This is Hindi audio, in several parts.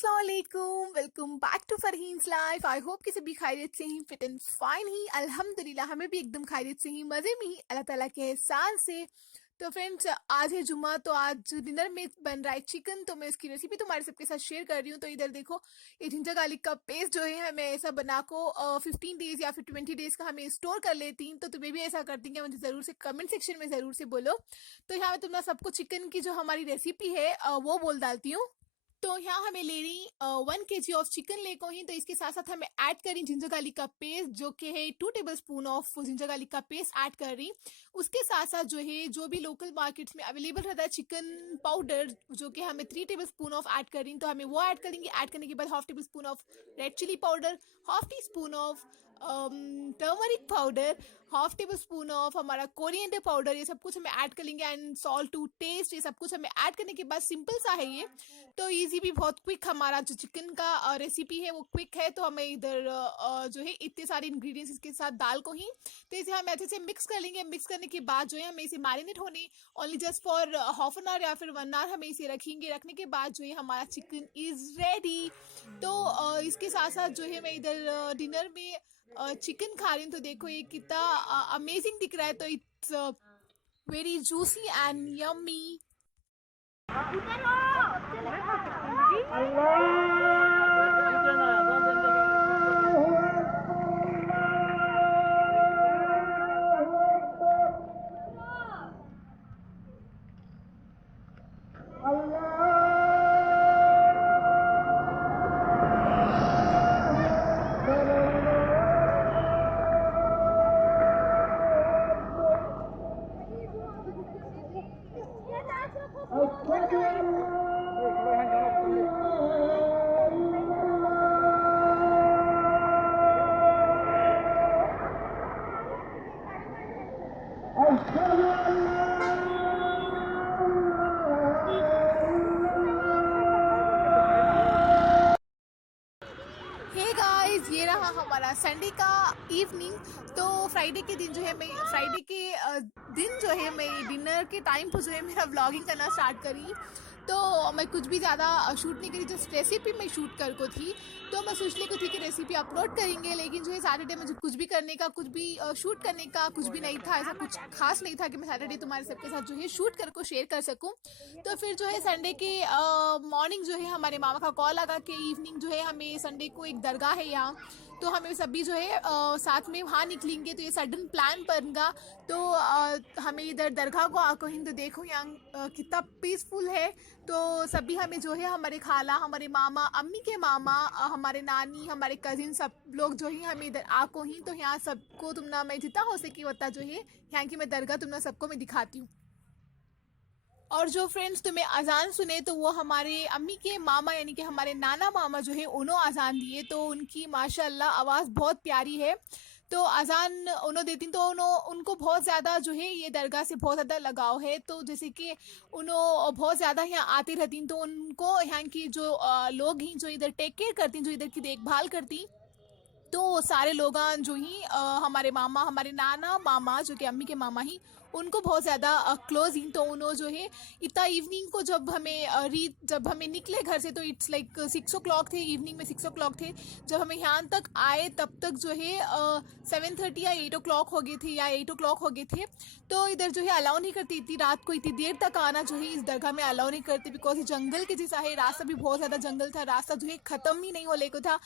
अस्सलाम वालेकुम, welcome back to Farheen's life. I hope कि सभी खैरियत से ही, फिट एंड फाइन ही। अल्हम्दुलिल्लाह हमें भी एकदम खैरियत से ही, मज़े में ही, अल्लाह ताला के एहसान से। तो फ्रेंड्स, आज है जुमा, तो आज डिनर में बन रहा है चिकन। तो मैं इसकी रेसिपी तुम्हारे सबके साथ शेयर कर रही हूँ। तो इधर देखो, ये जिंजर गार्लिक का पेस्ट जो है हमें ऐसा बना को 15 डेज या फिर 20 डेज का हमें स्टोर कर लेती हैं। तो तुम्हें भी ऐसा करती हैं, मुझे ज़रूर से कमेंट सेक्शन में ज़रूर से बोलो। तो यहाँ मैं तुम्हारा सबको चिकन की जो हमारी रेसिपी है वो बोल डालती हूँ। तो यहाँ हमें ले रही 1 kg ऑफ चिकन ले को ही। तो इसके साथ साथ हमें ऐड करी जिंजर गार्लिक का पेस्ट, जो कि है 2 table spoon of ginger garlic का पेस्ट ऐड कर रही। उसके साथ साथ जो है, जो भी लोकल मार्केट्स में अवेलेबल रहता है चिकन पाउडर, जो कि हमें 3 टेबल स्पून ऑफ ऐड कर रही। तो हमें वो ऐड करेंगे। ऐड करने के बाद 1/2 teaspoon of red chilli powder, 1/2 teaspoon of turmeric powder, 1/2 tablespoon of हमारा कोरिएंडर पाउडर, ये सब कुछ हमें ऐड कर लेंगे। एंड सॉल्ट टू टेस्ट, ये सब कुछ हमें ऐड करने के बाद सिंपल सा है ये। तो इजी भी, बहुत क्विक हमारा जो चिकन का रेसिपी है वो क्विक है। तो हमें इधर जो है इतने सारे इंग्रेडिएंट्स इसके साथ दाल को ही, तो इसे हम अच्छे से मिक्स कर लेंगे। मिक्स करने के बाद जो है हमें इसे मैरिनेट होने only just for half an hour या फिर 1 आवर हमें इसे रखेंगे। रखने के बाद जो है हमारा चिकन इज रेडी। तो इसके साथ साथ जो है मैं इधर डिनर में चिकन खा रही हूँ। तो देखो ये कितना अमेजिंग दिख रहा है। तो it's very juicy and yummy. Hey guys, ये रहा हमारा संडे का इवनिंग। तो फ्राइडे के दिन जो है मैं डिनर के टाइम पर जो है मेरा व्लॉगिंग करना स्टार्ट करी। तो मैं कुछ भी ज़्यादा शूट नहीं करी, जस्ट रेसिपी में शूट कर को थी। तो मैं सोच ली को थी कि रेसिपी अपलोड करेंगे, लेकिन जो है सैटरडे मुझे कुछ भी करने का, कुछ भी शूट करने का कुछ भी नहीं था। ऐसा कुछ खास नहीं था कि मैं सैटरडे तुम्हारे सबके साथ जो है शूट कर को शेयर कर सकूं। तो फिर जो है संडे के मॉर्निंग जो है हमारे मामा का कॉल आगा कि इवनिंग जो है हमें संडे को एक दरगाह है यहाँ, तो हमें सभी जो है साथ में वहाँ निकलेंगे। तो ये सडन प्लान बनेगा। तो हमें इधर दरगाह को आको हिंद देखो यहाँ कितना पीसफुल है। तो सभी हमें जो है, हमारे खाला, हमारे मामा, अम्मी के मामा, हमारे नानी, हमारे कजिन, सब लोग जो है हमें इधर आको ही। तो यहाँ सबको तुम ना, मैं जितना हो सके उतना जो है यहाँ की मैं दरगाह तुम ना सबको मैं दिखाती हूँ। और जो फ्रेंड्स तुम्हें अजान सुने, तो वो हमारे अम्मी के मामा यानी कि हमारे नाना मामा जो है उन्होंने अजान दिए। तो उनकी माशाल्लाह आवाज़ बहुत प्यारी है। तो अजान उन्होंने देती, तो उनको बहुत ज़्यादा जो है ये दरगाह से बहुत ज़्यादा लगाव है। तो जैसे कि उन्होंने बहुत ज़्यादा यहाँ आती रहती, तो उनको यहाँ की जो लोग ही जो इधर टेक केयर करती, जो इधर की देखभाल करती, तो सारे लोग जो ही हमारे मामा, हमारे नाना मामा जो कि अम्मी के मामा ही, उनको बहुत ज़्यादा क्लोज ही। तो उन्होंने जो है इतना इवनिंग को जब हमें निकले घर से, तो इट्स लाइक 6 o'clock थे, इवनिंग में 6 o'clock थे। जब हमें यहाँ तक आए तब तक जो है 7:30 या 8 o'clock हो गए थे, या 8 o'clock हो गए थे। तो इधर जो है अलाउ नहीं करती इतनी रात को, इतनी देर तक आना जो है इस दरगाह में अलाउ नहीं करती, बिकॉज ये जंगल के जैसा है। रास्ता भी बहुत ज़्यादा जंगल था, रास्ता जो है ख़त्म ही नहीं होने को था।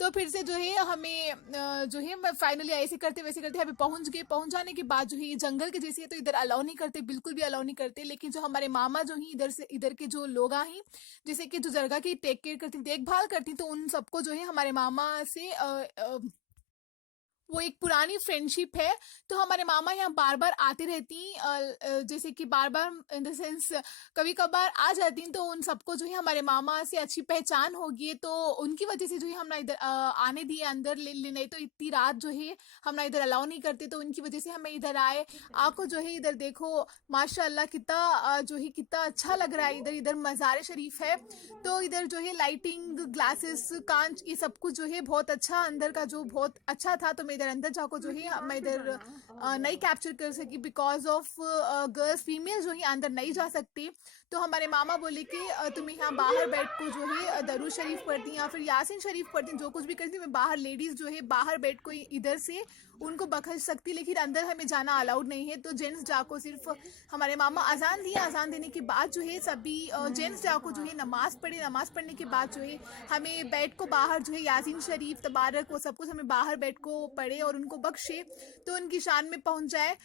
तो फिर से जो है हमें जो है मैं फाइनली ऐसे करते वैसे करते हमें पहुंच गए। पहुंच जाने के बाद जो है ये जंगल के जैसे है, तो इधर अलाउ नहीं करते, बिल्कुल भी अलाउ नहीं करते। लेकिन जो हमारे मामा जो ही इधर के जो लोग हैं, जैसे कि जो दरगाह की टेक केयर करती, देखभाल करती, तो उन सबको जो है हमारे मामा से वो एक पुरानी फ्रेंडशिप है। तो हमारे मामा यहाँ बार बार आती रहती, जैसे कि बार बार इन द सेंस कभी कभार आ जाती। तो उन सबको जो है हमारे मामा से अच्छी पहचान होगी, तो उनकी वजह से जो है हम ना इधर आने दिए अंदर ले नहीं। तो इतनी रात जो है हम ना इधर अलाउ नहीं करते, तो उनकी वजह से हमें इधर आए। आपको जो है इधर देखो माशाल्लाह कितना जो है कितना अच्छा लग रहा है। इधर इधर मज़ार शरीफ है। तो इधर जो है लाइटिंग, ग्लासेस, कांच, ये सब कुछ जो है बहुत अच्छा, अंदर का जो बहुत अच्छा था। तो मैं इधर अंदर जाको जो है मैं इधर नहीं कैप्चर कर सकी बिकॉज ऑफ गर्ल्स फीमेल जो है अंदर नहीं जा सकती। तो हमारे मामा बोले कि तुम यहाँ बाहर बैठ को जो है दरूद शरीफ पढ़ती या फिर यासीन शरीफ पढ़ती, जो कुछ भी करती मैं बाहर लेडीज जो है बाहर बैठ को इधर से उनको बखश सकती, लेकिन अंदर हमें जाना अलाउड नहीं है। तो जेंट्स जाको सिर्फ हमारे मामा अजान दिए, अजान देने के बाद जो है सभी जेंट्स जाको जो है नमाज पढ़े, नमाज पढ़ने के बाद जो है हमें बैठ को बाहर जो है यासीन शरीफ तबारक वो सब कुछ हमें बाहर बैठ को पढ़े और उनको बख्शे तो उनकी शान में पहुंच जाए।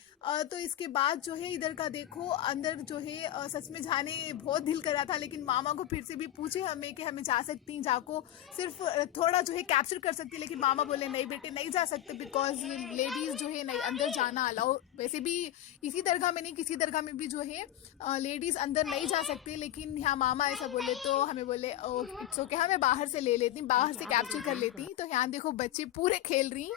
तो इसके बाद जो है इधर का देखो अंदर जो है सच में जाने बहुत दिल कर रहा था, लेकिन मामा को फिर से भी पूछे हमें कि हमें जा सकती जाको सिर्फ थोड़ा जो है कैप्चर कर सकती, लेकिन मामा बोले नहीं बेटे नहीं जा सकते बिकॉज लेडीज़ जो है नहीं अंदर जाना अलाउ। वैसे भी इसी दरगाह में नहीं किसी दरगाह में भी जो है लेडीज़ अंदर नहीं जा सकती, लेकिन यहाँ मामा ऐसा बोले तो हमें बोले इट्स ओके हमें बाहर से ले लेती, बाहर से कैप्चर कर लेती। तो यहाँ देखो बच्चे पूरे खेल रही।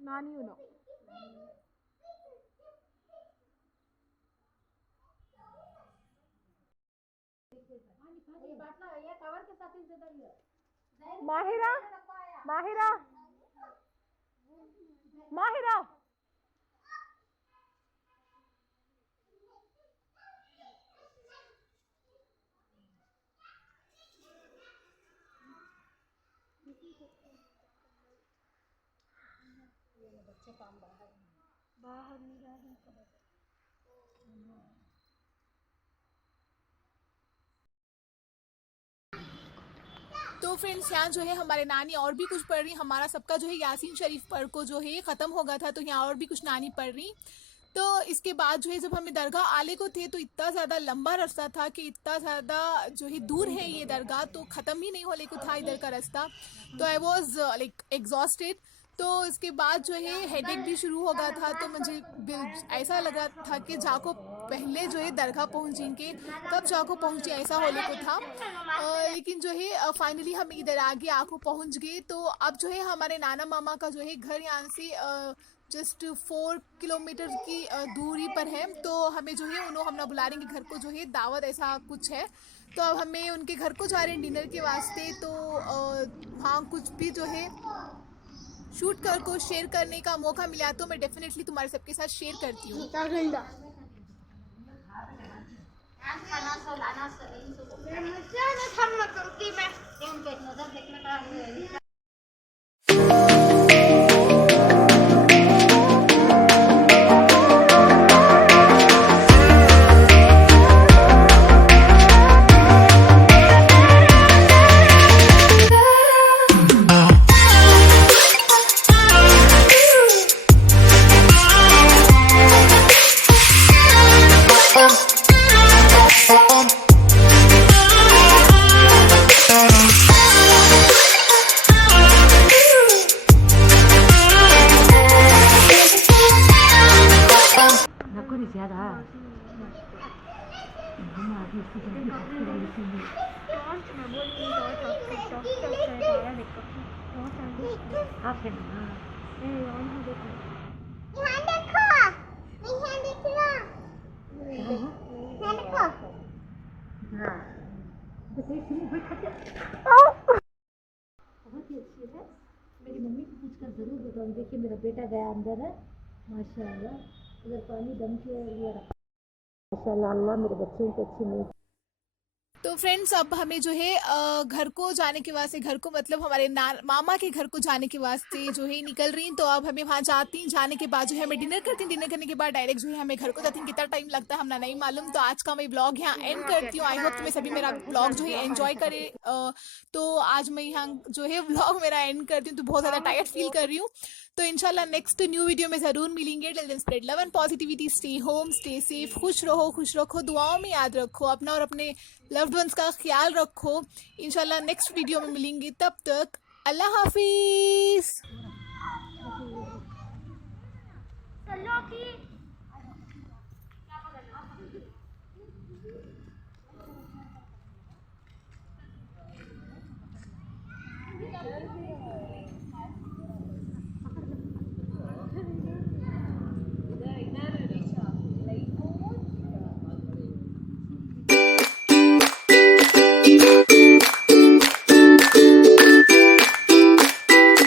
नानी उनो माहिरा माहिरा माहिरा बाहर नहीं जा रहे। तो फ्रेंड्स यहाँ जो है हमारे नानी और भी कुछ पढ़ रही, हमारा सबका जो है यासीन शरीफ पढ़ को जो है ख़त्म हो गया था, तो यहाँ और भी कुछ नानी पढ़ रही। तो इसके बाद जो है जब हमें दरगाह आले को थे तो इतना ज़्यादा लंबा रास्ता था कि इतना ज़्यादा जो है दूर है ये दरगाह, तो ख़त्म ही नहीं होने को था इधर का रास्ता। तो आई वॉज लाइक एग्जॉस्टेड। तो इसके बाद जो है हेडेक भी शुरू हो गया था, तो मुझे ऐसा लगा था कि जाको पहले जो है दरगाह पहुँचेंगे, कब जाको पहुँचे ऐसा होने को था। लेकिन जो है फाइनली हम इधर आगे आको पहुँच गए। तो अब जो है हमारे नाना मामा का जो है घर यहाँ से जस्ट 4 किलोमीटर की दूरी पर है। तो हमें जो है उन्होंने हम बुला रहे हैं घर को जो है दावत ऐसा कुछ है, तो अब हमें उनके घर को जा रहे हैं डिनर के वास्ते। तो हाँ कुछ भी जो है शूट कर को शेयर करने का मौका मिला तो मैं डेफिनेटली तुम्हारे सबके साथ शेयर करती हूँ। बहुत ही अच्छी है। मेरी मम्मी को पूछकर ज़रूर बताऊँ। देखिए मेरा बेटा गया अंदर है माशाल्लाह, इधर पानी दम के लिए रखा माशाल्लाह। अल्लाह मेरे बच्चों को अच्छी नहीं। तो फ्रेंड्स अब हमें जो है घर को जाने के वास्ते, घर को मतलब हमारे मामा के घर को जाने के वास्ते जो है निकल रही। तो अब हमें वहाँ जाती, जाने के बाद जो है हमें डिनर करती, डिनर करने के बाद डायरेक्ट जो है हमें घर को जाती। कितना टाइम लगता है हमने नहीं मालूम। तो आज का मैं ब्लॉग यहाँ एंड करती हूँ। आई होप तुम्हें सभी मेरा ब्लॉग जो है एंजॉय करे। तो आज मैं यहाँ जो है ब्लॉग मेरा एंड करती हूँ, तो बहुत ज़्यादा टायर्ड फील कर रही हूँ। तो इंशाल्लाह नेक्स्ट न्यू वीडियो में ज़रूर मिलेंगे। Till then spread love and positivity, stay home, stay safe, खुश रहो, खुश रखो, दुआओं में याद रखो अपना और अपने लव्ड वंस का ख्याल रखो। इंशाल्लाह नेक्स्ट वीडियो में मिलेंगे, तब तक अल्लाह हाफिज़। चल भी रहा है।